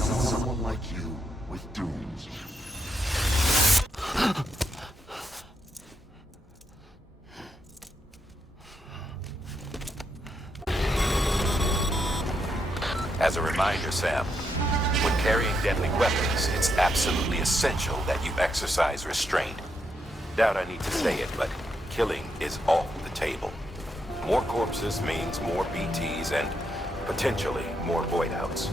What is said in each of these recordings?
Someone like you with dooms. As a reminder, Sam, when carrying deadly weapons, it's absolutely essential that you exercise restraint. Doubt I need to say it, but killing is off the table. More corpses means more BTs and potentially more void-outs.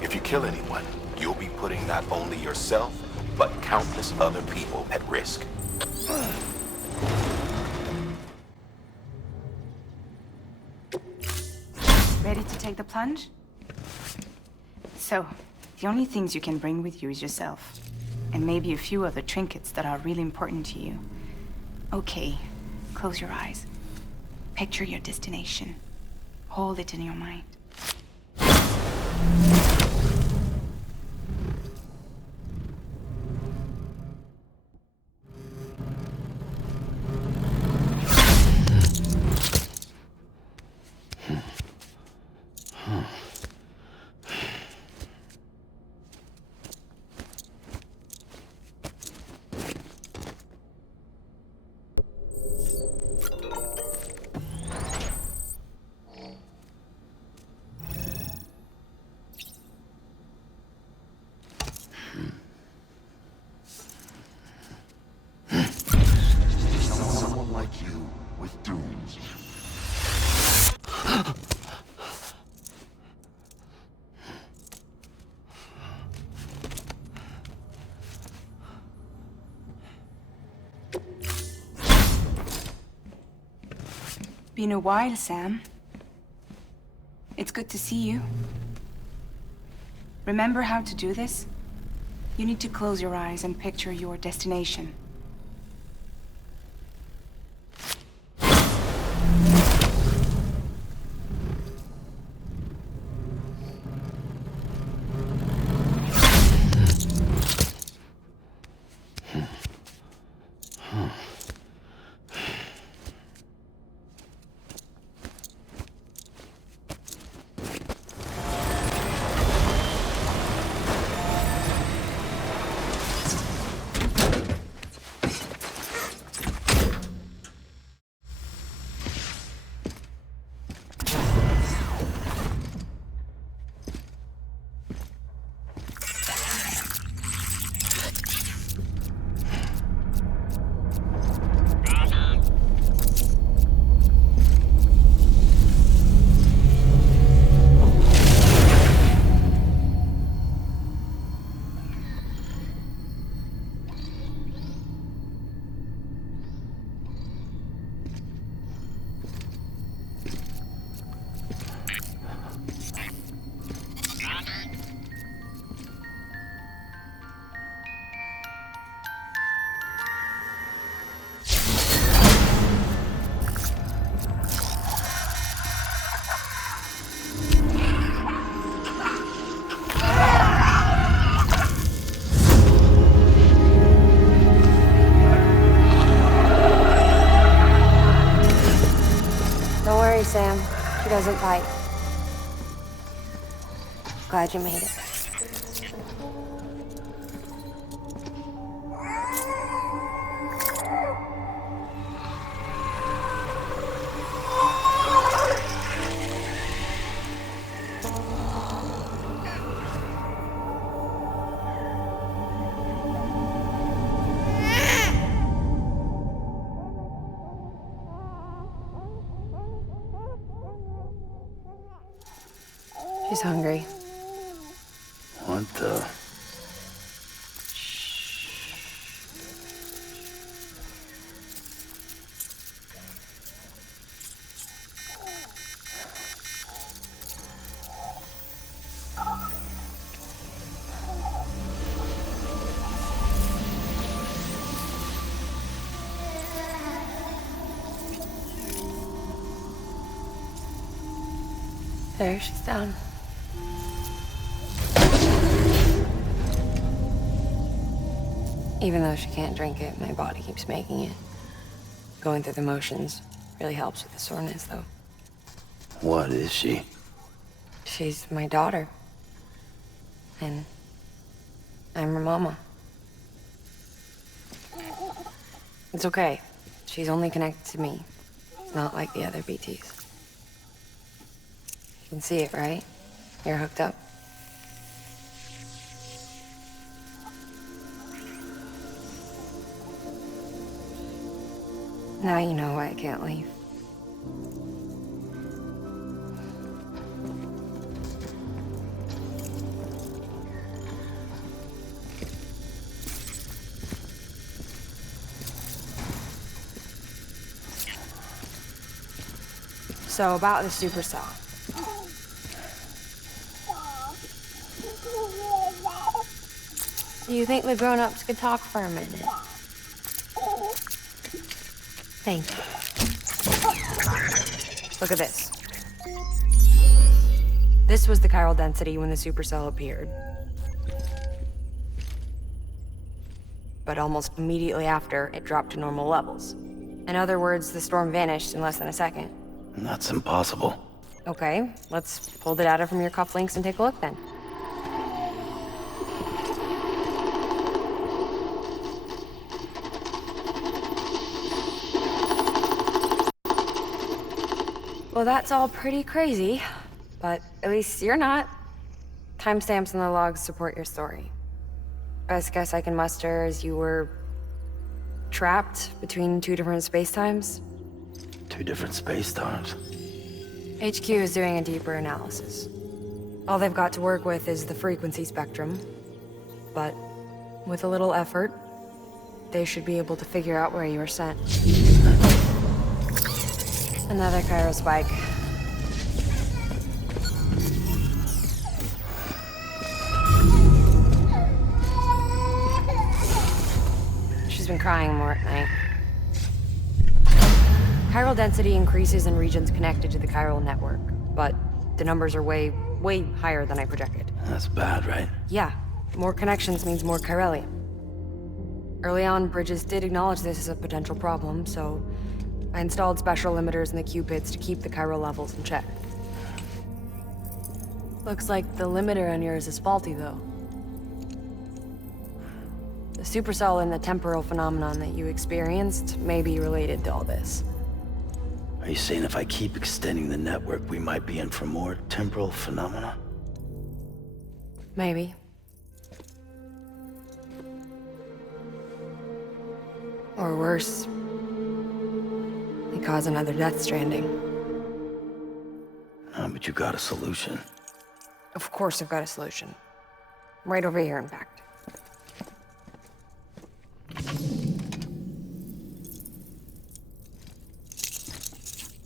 If you kill anyone, you'll be putting not only yourself, but countless other people at risk. Ready to take the plunge? So, the only things you can bring with you is yourself. And maybe a few other trinkets that are really important to you. Okay, close your eyes. Picture your destination. Hold it in your mind. Someone like you with dooms. Been a while, Sam. It's good to see you. Remember how to do this? You need to close your eyes and picture your destination. Sam. She doesn't bite. Glad you made it. She's hungry. What the? There, she's down. Even though she can't drink it, my body keeps making it. Going through the motions really helps with the soreness, though. What is she? She's my daughter. And I'm her mama. It's okay. She's only connected to me. Not like the other BTs. You can see it, right? You're hooked up. Now you know why I can't leave. So about the supercell. Do you think the grown-ups could talk for a minute? Thank you. Look at this. This was the chiral density when the supercell appeared. But almost immediately after, it dropped to normal levels. In other words, the storm vanished in less than a second. That's impossible. Okay, let's pull the data from your cufflinks and take a look then. Well, that's all pretty crazy, but at least you're not. Timestamps in the logs support your story. Best guess I can muster is you were trapped between two different spacetimes. Two different space times. HQ is doing a deeper analysis. All they've got to work with is the frequency spectrum, but with a little effort, they should be able to figure out where you were sent. Another chiral spike. She's been crying more at night. Chiral density increases in regions connected to the chiral network, but the numbers are way higher than I projected. That's bad, right? Yeah, more connections means more chiralium. Early on, Bridges did acknowledge this as a potential problem, so I installed special limiters in the Cupids to keep the chiral levels in check. Looks like the limiter on yours is faulty, though. The supercell and the temporal phenomenon that you experienced may be related to all this. Are you saying if I keep extending the network, we might be in for more temporal phenomena? Maybe. Or worse, they cause another death stranding. But you got a solution. Of course I've got a solution. Right over here, in fact.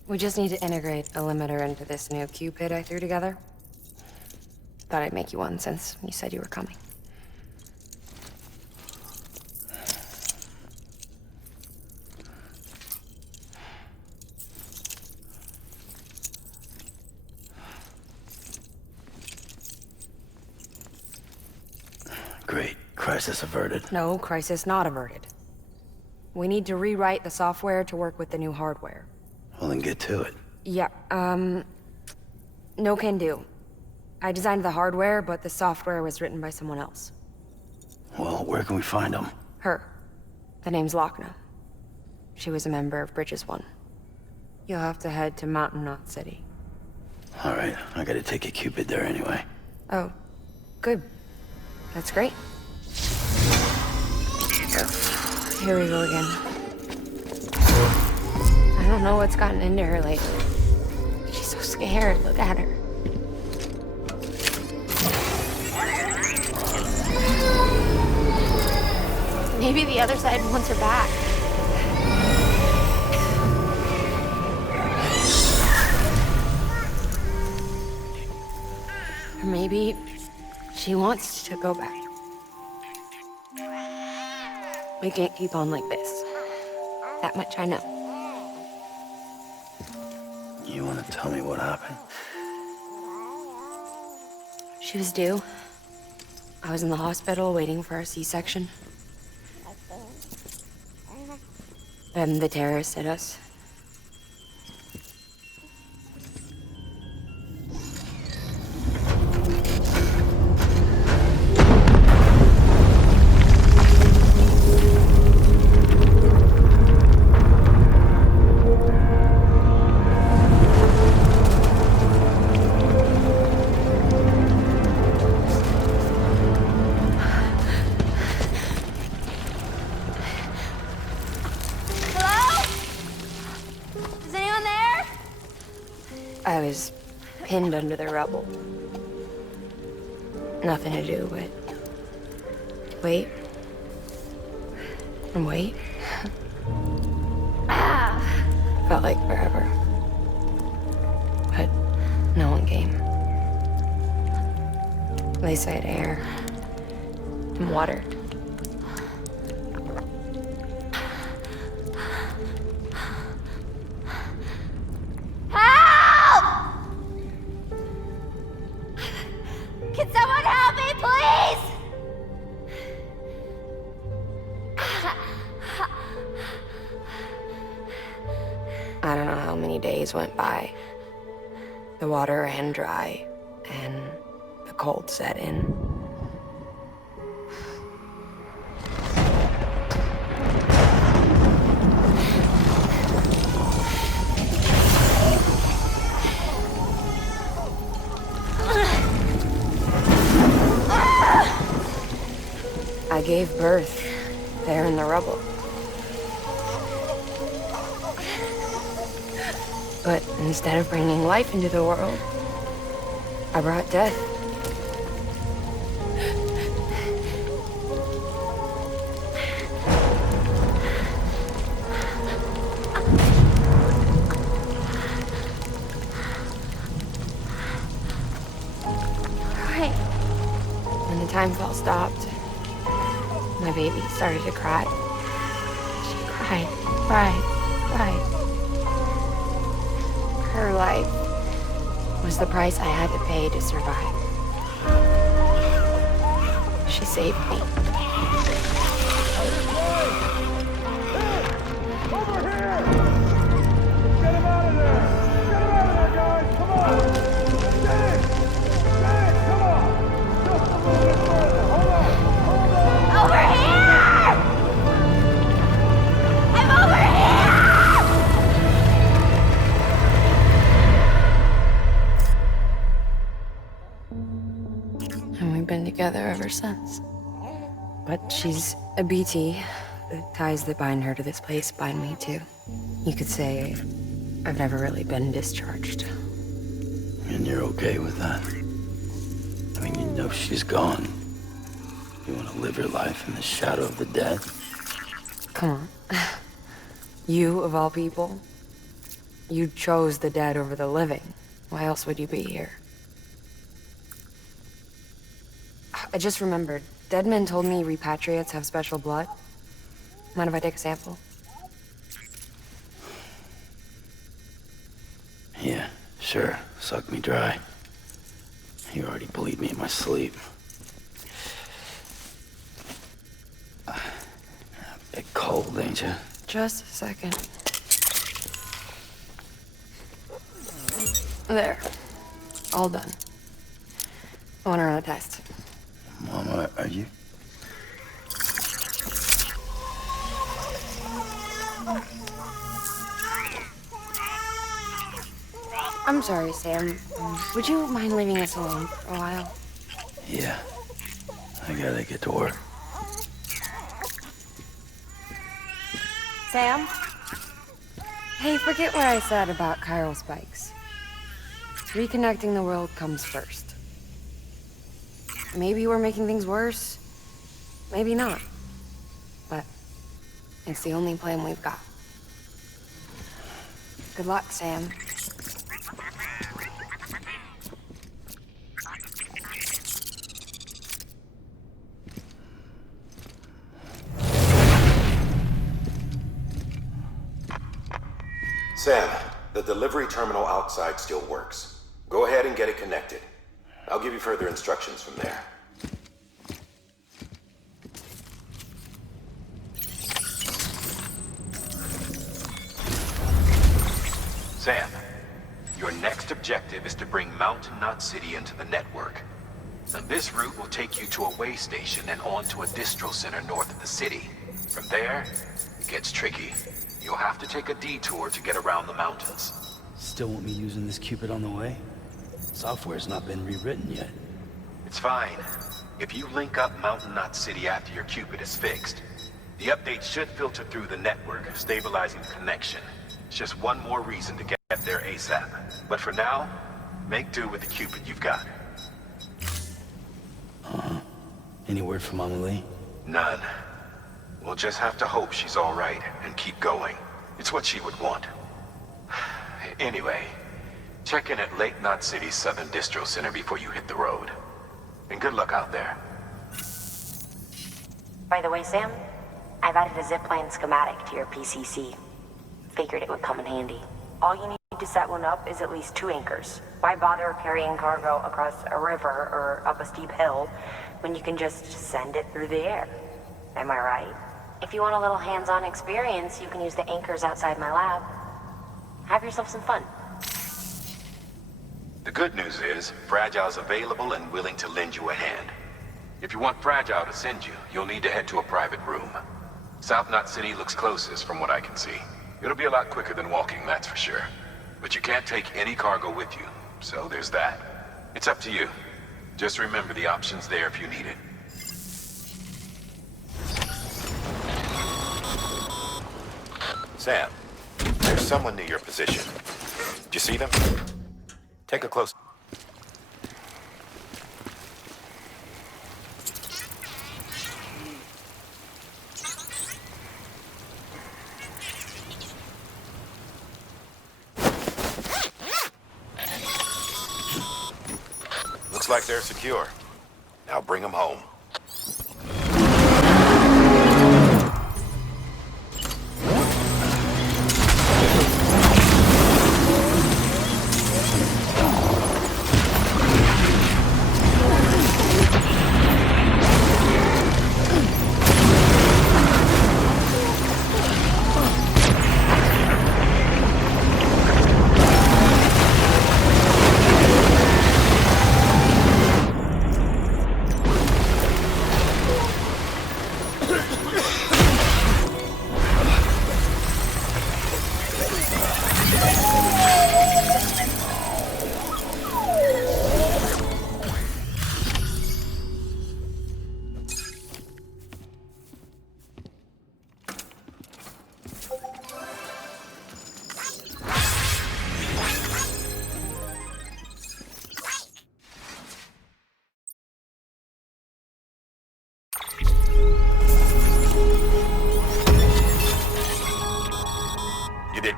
We just need to integrate a limiter into this new Cupid I threw together. Thought I'd make you one since you said you were coming. Great. Crisis averted. No, crisis not averted. We need to rewrite the software to work with the new hardware. Well, then get to it. Yeah, no can do. I designed the hardware, but the software was written by someone else. Well, where can we find them? Her. The name's Lochna. She was a member of Bridges 1. You'll have to head to Mountain Knot City. All right, I gotta take a Cupid there anyway. Oh, good. That's great. Here we go again. I don't know what's gotten into her lately. She's so scared. Look at her. Maybe the other side wants her back. Or maybe she wants to go back. We can't keep on like this. That much I know. You wanna tell me what happened? She was due. I was in the hospital waiting for a C-section. Then the terrorists hit us. I was pinned under the rubble. Nothing to do but wait and wait. Felt like forever. But no one came. At least I had air and water. Can someone help me, please? I don't know how many days went by. The water ran dry, and the cold set in. I gave birth there in the rubble. But instead of bringing life into the world, I brought death. Right. When the time fell stopped, my baby started to cry. She cried. Her life was the price I had to pay to survive. She saved me. Over here! Get him out of there! Get him out of there, guys! Come on! Get in! Get in! Come on! Just a little bit further. Hold on! Over here! I'm over here! And we've been together ever since. But she's a BT. The ties that bind her to this place bind me too. You could say I've never really been discharged. And you're okay with that? I mean, you know she's gone. You want to live your life in the shadow of the dead? Come on. You, of all people, you chose the dead over the living. Why else would you be here? I just remembered. Dead men told me repatriates have special blood. Mind if I take a sample? Yeah, sure. Suck me dry. You already bleed me in my sleep. A bit cold, ain't you? Just a second. There. All done. I want to run a test. Mama, are you? I'm sorry, Sam. Would you mind leaving us alone for a while? Yeah. I gotta get to work. Sam? Hey, forget what I said about chiral spikes. Reconnecting the world comes first. Maybe we're making things worse. Maybe not. But it's the only plan we've got. Good luck, Sam. Sam, the delivery terminal outside still works. Go ahead and get it connected. I'll give you further instructions from there. Sam, your next objective is to bring Mountain Knot City into the network. Now, this route will take you to a way station and on to a distro center north of the city. From there, it gets tricky. You'll have to take a detour to get around the mountains. Still want me using this Cupid on the way? Software's not been rewritten yet. It's fine. If you link up Mountain Knot City after your Cupid is fixed, the update should filter through the network, stabilizing the connection. It's just one more reason to get there ASAP. But for now, make do with the Cupid you've got. Any word from Mama Lee? None. We'll just have to hope she's all right and keep going. It's what she would want. Anyway, check in at Lake Knot City's Southern Distro Center before you hit the road. And good luck out there. By the way, Sam, I've added a zipline schematic to your PCC. Figured it would come in handy. All you need to set one up is at least 2 anchors. Why bother carrying cargo across a river or up a steep hill when you can just send it through the air? Am I right? If you want a little hands-on experience, you can use the anchors outside my lab. Have yourself some fun. The good news is, Fragile's available and willing to lend you a hand. If you want Fragile to send you, you'll need to head to a private room. South Knot City looks closest from what I can see. It'll be a lot quicker than walking, that's for sure. But you can't take any cargo with you, so there's that. It's up to you. Just remember the option's there if you need it. Sam, there's someone near your position. Do you see them? Take a close... Looks like they're secure. Now bring them home.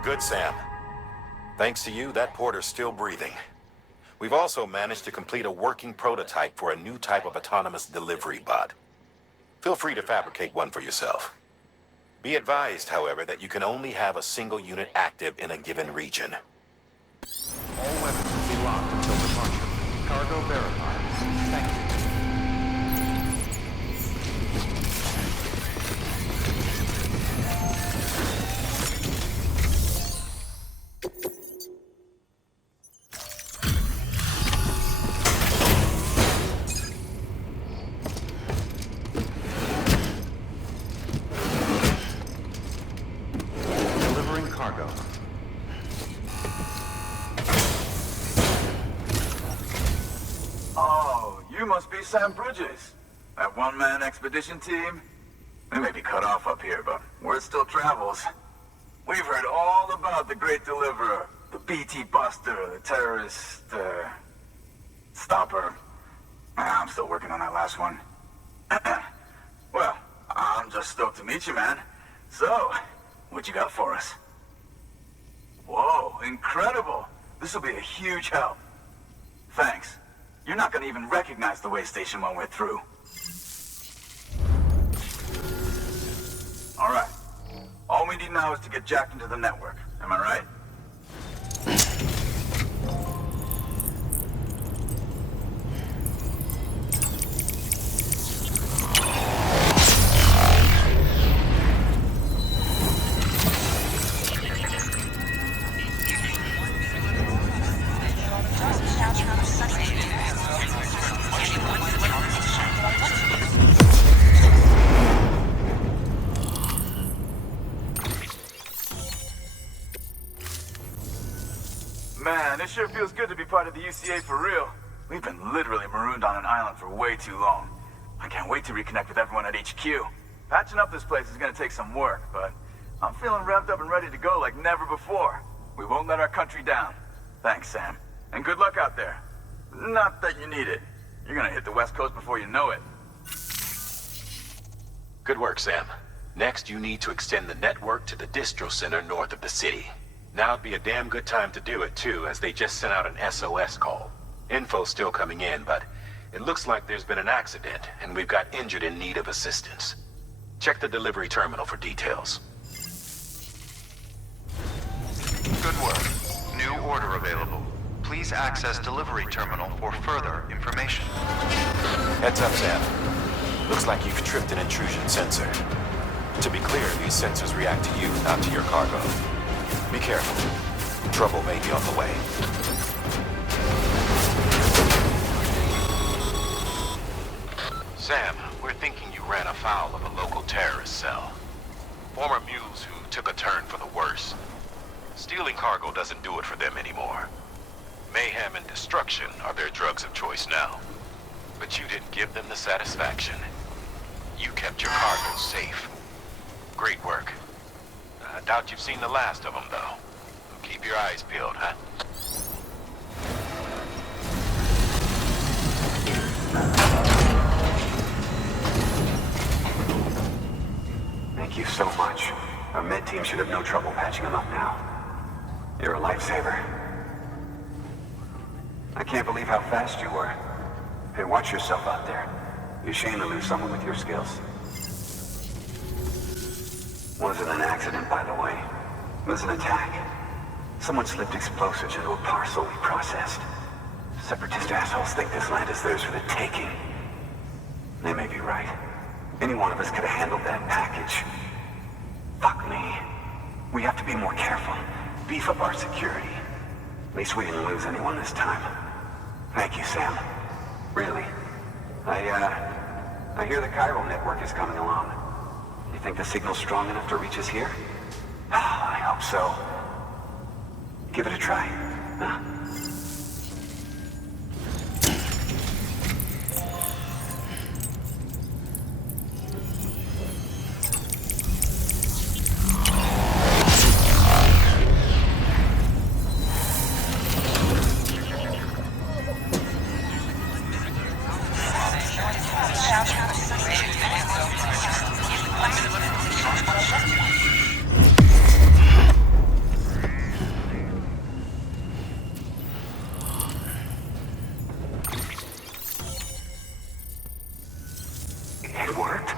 Good, Sam. Thanks to you, that porter's still breathing. We've also managed to complete a working prototype for a new type of autonomous delivery bot. Feel free to fabricate one for yourself. Be advised, however, that you can only have a single unit active in a given region. All weapons will be locked until departure. Cargo verified. Thank you. Delivering cargo. Oh, you must be Sam Bridges. That one-man expedition team? We may be cut off up here, but word still travels. We've heard all about the Great Deliverer, the BT Buster, the terrorist, stopper. I'm still working on that last one. Well, I'm just stoked to meet you, man. So, what you got for us? Whoa, incredible. This will be a huge help. Thanks. You're not gonna even recognize the way station when we're through. All right. All we need now is to get jacked into the network. Am I right? Man, it sure feels good to be part of the UCA for real. We've been literally marooned on an island for way too long. I can't wait to reconnect with everyone at HQ. Patching up this place is gonna take some work, but I'm feeling revved up and ready to go like never before. We won't let our country down. Thanks, Sam. And good luck out there. Not that you need it. You're gonna hit the West Coast before you know it. Good work, Sam. Next, you need to extend the network to the distro center north of the city. Now'd be a damn good time to do it, too, as they just sent out an SOS call. Info's still coming in, but it looks like there's been an accident, and we've got injured in need of assistance. Check the delivery terminal for details. Good work. New order available. Please access delivery terminal for further information. Heads up, Sam. Looks like you've tripped an intrusion sensor. To be clear, these sensors react to you, not to your cargo. Be careful. Trouble may be on the way. Sam, we're thinking you ran afoul of a local terrorist cell. Former mules who took a turn for the worse. Stealing cargo doesn't do it for them anymore. Mayhem and destruction are their drugs of choice now. But you didn't give them the satisfaction. You kept your cargo safe. Great work. I doubt you've seen the last of them, though. Keep your eyes peeled, huh? Thank you so much. Our med team should have no trouble patching him up now. You're a lifesaver. I can't believe how fast you were. Hey, watch yourself out there. You're ashamed to lose someone with your skills. Wasn't an accident, by the way. It was an attack. Someone slipped explosives into a parcel we processed. Separatist assholes think this land is theirs for the taking. They may be right. Any one of us could have handled that package. Fuck me. We have to be more careful. Beef up our security. At least we didn't lose anyone this time. Thank you, Sam. Really. I hear the chiral network is coming along. You think the signal's strong enough to reach us here? I hope so. Give it a try, huh? It worked?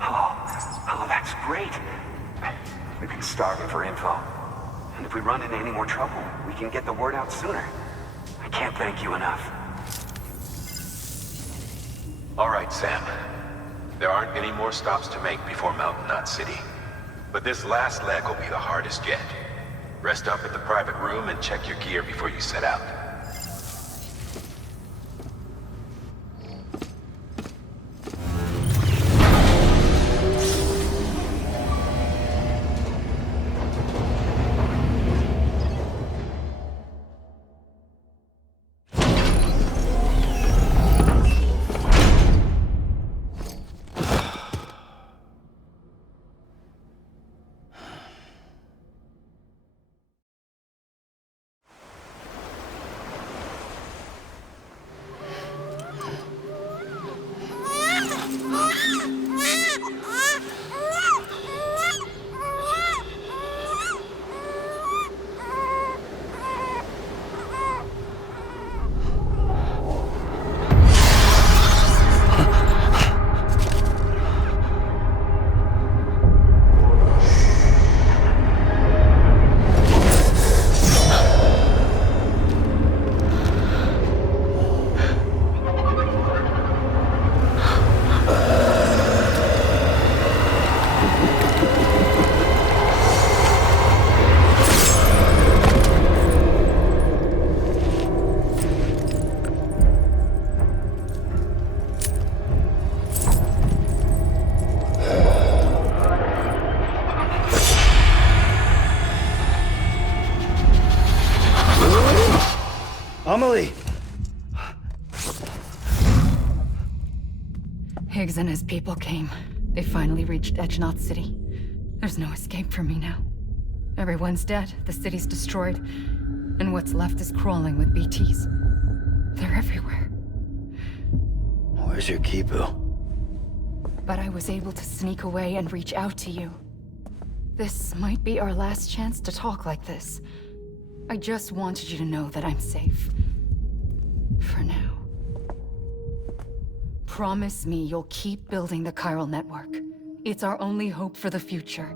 Oh, that's great. We've been starving for info. And if we run into any more trouble, we can get the word out sooner. I can't thank you enough. All right, Sam. There aren't any more stops to make before Mountain Knot City. But this last leg will be the hardest yet. Rest up at the private room and check your gear before you set out. Amelie! Higgs and his people came. They finally reached Edge Knot City. There's no escape for me now. Everyone's dead, the city's destroyed, and what's left is crawling with BTs. They're everywhere. Where's your Kipu? But I was able to sneak away and reach out to you. This might be our last chance to talk like this. I just wanted you to know that I'm safe. For now. Promise me you'll keep building the chiral network. It's our only hope for the future.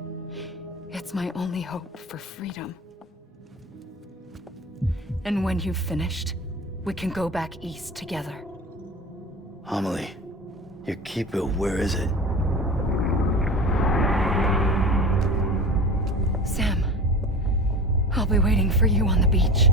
It's my only hope for freedom. And when you've finished, we can go back east together. Amelie, your Kipu, where is it? Sam, I'll be waiting for you on the beach.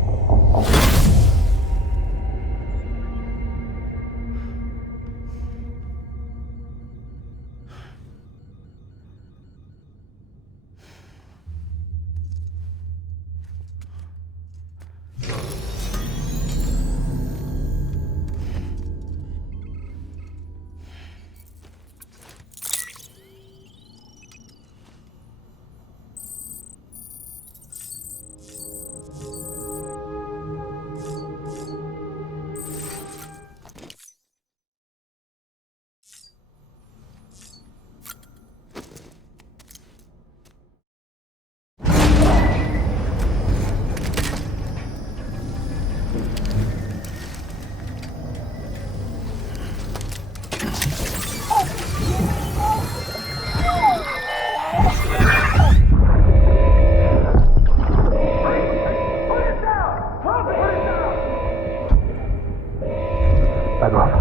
Back off.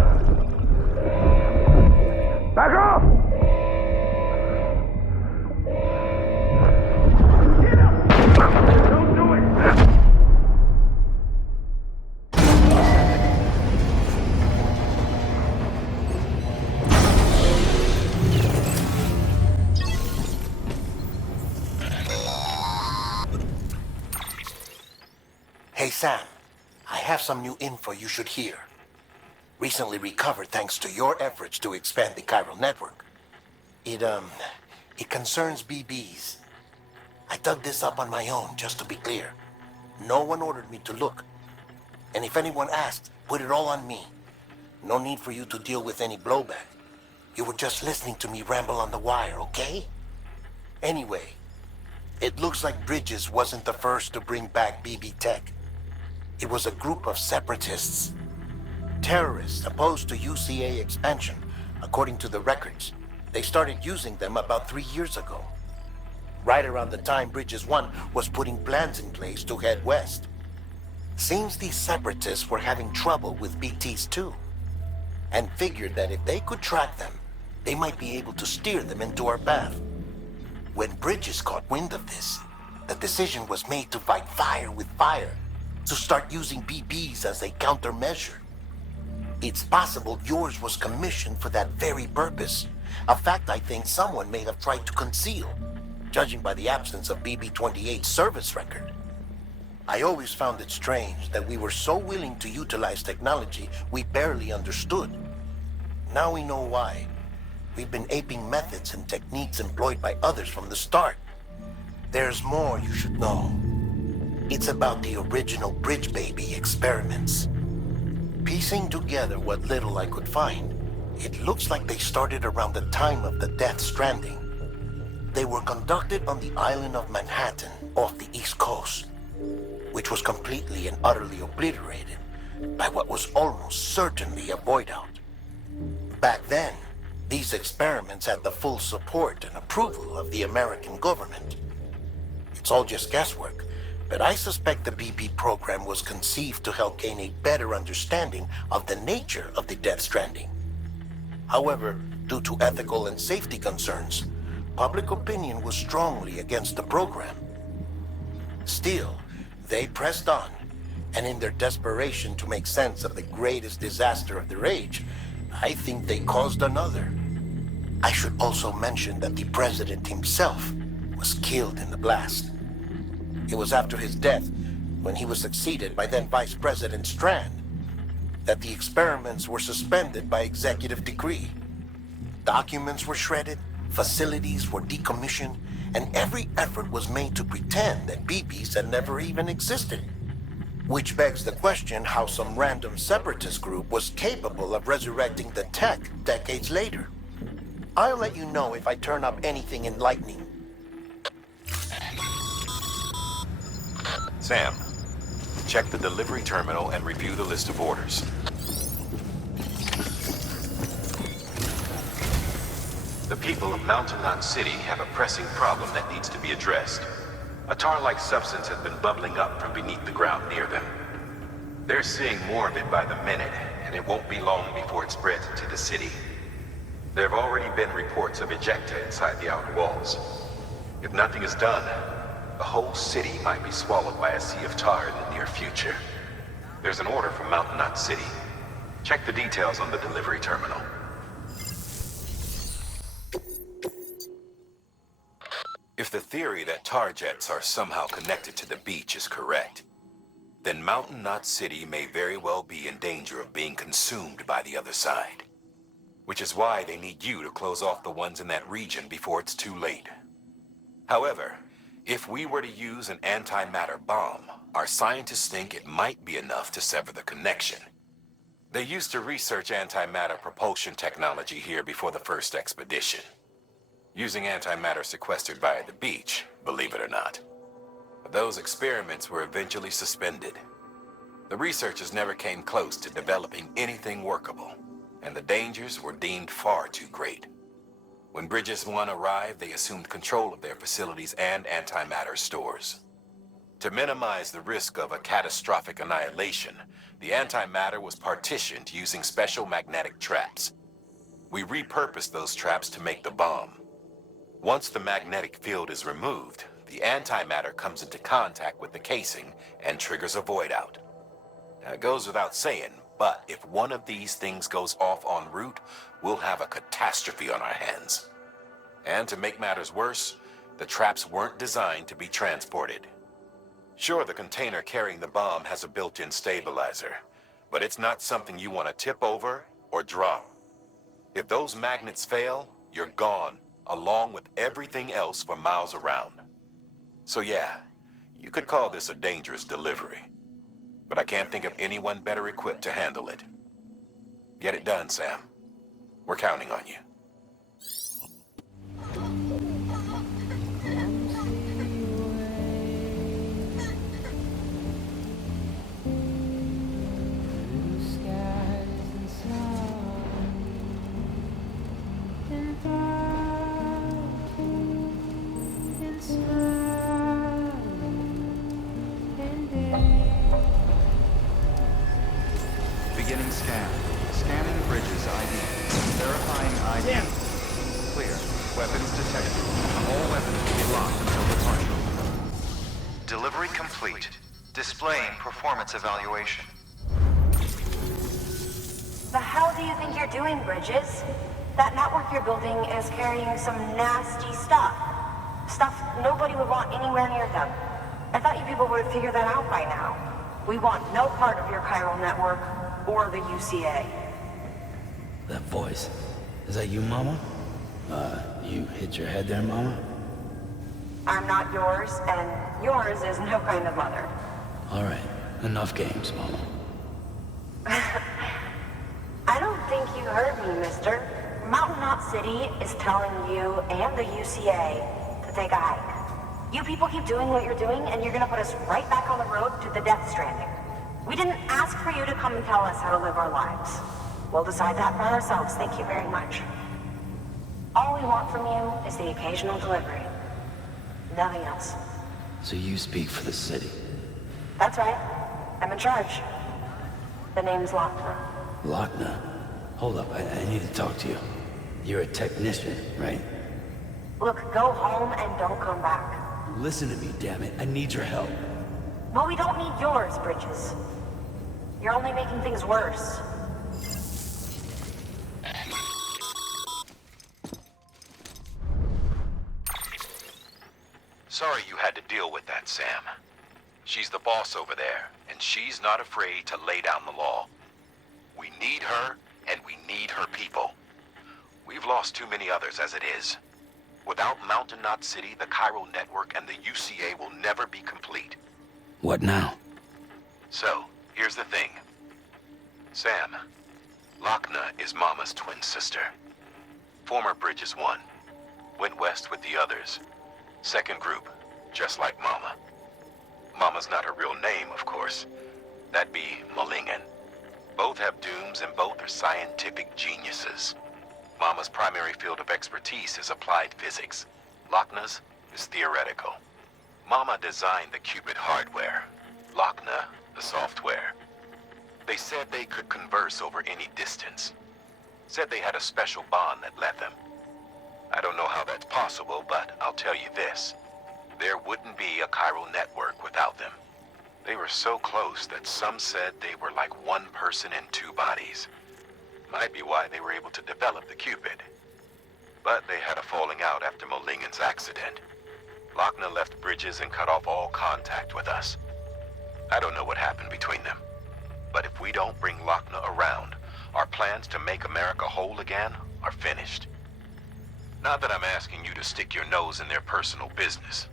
Back off! Get him! Don't do it! Hey, Sam. I have some new info you should hear. Recently recovered thanks to your efforts to expand the chiral network. It concerns BBs. I dug this up on my own, just to be clear. No one ordered me to look. And if anyone asked, put it all on me. No need for you to deal with any blowback. You were just listening to me ramble on the wire, okay? Anyway, it looks like Bridges wasn't the first to bring back BB tech. It was a group of separatists. Terrorists opposed to UCA expansion, according to the records. They started using them about 3 years ago. Right around the time Bridges 1 was putting plans in place to head west. Seems these separatists were having trouble with BTs too, and figured that if they could track them, they might be able to steer them into our path. When Bridges caught wind of this, the decision was made to fight fire with fire, to start using BBs as a countermeasure. It's possible yours was commissioned for that very purpose, a fact I think someone may have tried to conceal, judging by the absence of BB-28's service record. I always found it strange that we were so willing to utilize technology we barely understood. Now we know why. We've been aping methods and techniques employed by others from the start. There's more you should know. It's about the original Bridge Baby experiments. Piecing together what little I could find, it looks like they started around the time of the Death Stranding. They were conducted on the island of Manhattan off the East Coast, which was completely and utterly obliterated by what was almost certainly a void out. Back then, these experiments had the full support and approval of the American government. It's all just guesswork, but I suspect the BB program was conceived to help gain a better understanding of the nature of the Death Stranding. However, due to ethical and safety concerns, public opinion was strongly against the program. Still, they pressed on, and in their desperation to make sense of the greatest disaster of their age, I think they caused another. I should also mention that the president himself was killed in the blast. It was after his death when he was succeeded by then Vice President Strand, that the experiments were suspended by executive decree. Documents were shredded, facilities were decommissioned, and every effort was made to pretend that BBs had never even existed. Which begs the question how some random separatist group was capable of resurrecting the tech decades later. I'll let you know if I turn up anything enlightening. Sam, check the delivery terminal and review the list of orders. The people of Mountain Knot City have a pressing problem that needs to be addressed. A tar-like substance has been bubbling up from beneath the ground near them. They're seeing more of it by the minute, and it won't be long before it spreads into the city. There have already been reports of ejecta inside the outer walls. If nothing is done, the whole city might be swallowed by a sea of tar in the near future. There's an order from Mountain Knot City. Check the details on the delivery terminal. If the theory that tar jets are somehow connected to the beach is correct, then Mountain Knot City may very well be in danger of being consumed by the other side. Which is why they need you to close off the ones in that region before it's too late. However, if we were to use an antimatter bomb, our scientists think it might be enough to sever the connection. They used to research antimatter propulsion technology here before the first expedition. Using antimatter sequestered by the beach, believe it or not. But those experiments were eventually suspended. The researchers never came close to developing anything workable, and the dangers were deemed far too great. When Bridges 1 arrived, they assumed control of their facilities and antimatter stores. To minimize the risk of a catastrophic annihilation, the antimatter was partitioned using special magnetic traps. We repurposed those traps to make the bomb. Once the magnetic field is removed, the antimatter comes into contact with the casing and triggers a void out. Now, it goes without saying, but if one of these things goes off en route, we'll have a catastrophe on our hands. And to make matters worse, the traps weren't designed to be transported. Sure, the container carrying the bomb has a built-in stabilizer, but it's not something you want to tip over or drop. If those magnets fail, you're gone, along with everything else for miles around. So yeah, you could call this a dangerous delivery, but I can't think of anyone better equipped to handle it. Get it done, Sam. We're counting on you. Beginning scan. Scanning Bridges ID. Verifying ID. Clear. Weapons detected. All weapons will be locked until departure. Delivery complete. Displaying performance evaluation. The hell do you think you're doing, Bridges? That network you're building is carrying some nasty stuff. Stuff nobody would want anywhere near them. I thought you people would have figured that out by now. We want no part of your chiral network or the UCA. That voice. Is that you, Mama? You hit your head there, Mama? I'm not yours, and yours is no kind of mother. All right. Enough games, Mama. I don't think you heard me, mister. Mountain Knot City is telling you and the UCA to take a hike. You people keep doing what you're doing, and you're gonna put us right back on the road to the death stranding. We didn't ask for you to come and tell us how to live our lives. We'll decide that for ourselves, thank you very much. All we want from you is the occasional delivery. Nothing else. So you speak for the city? That's right. I'm in charge. The name's Lochner. Lochner? Hold up, I need to talk to you. You're a technician, right? Look, go home and don't come back. Listen to me, damn it. I need your help. Well, we don't need yours, Bridges. You're only making things worse. Sorry you had to deal with that, Sam. She's the boss over there, and she's not afraid to lay down the law. We need her, and we need her people. We've lost too many others as it is. Without Mountain Knot City, the chiral network and the UCA will never be complete. What now? So, here's the thing. Sam, Lochna is Mama's twin sister. Former Bridges 1. Went west with the others. Second group, just like Mama. Mama's not her real name, of course. That'd be Malingen. Both have dooms and both are scientific geniuses. Mama's primary field of expertise is applied physics. Lochna's is theoretical. Mama designed the Cupid hardware. Lochna, the software. They said they could converse over any distance. Said they had a special bond that led them. I don't know how that's possible, but I'll tell you this. There wouldn't be a chiral network without them. They were so close that some said they were like one person in two bodies. Might be why they were able to develop the Cupid. But they had a falling out after Malingen's accident. Lochna left Bridges and cut off all contact with us. I don't know what happened between them. But if we don't bring Lochna around, our plans to make America whole again are finished. Not that I'm asking you to stick your nose in their personal business.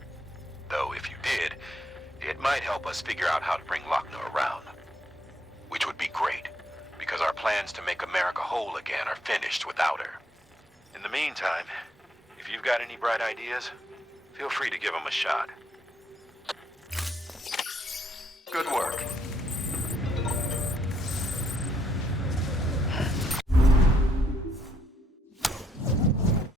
Though if you did, it might help us figure out how to bring Lochna around. Which would be great, because our plans to make America whole again are finished without her. In the meantime, if you've got any bright ideas, feel free to give them a shot. Good work.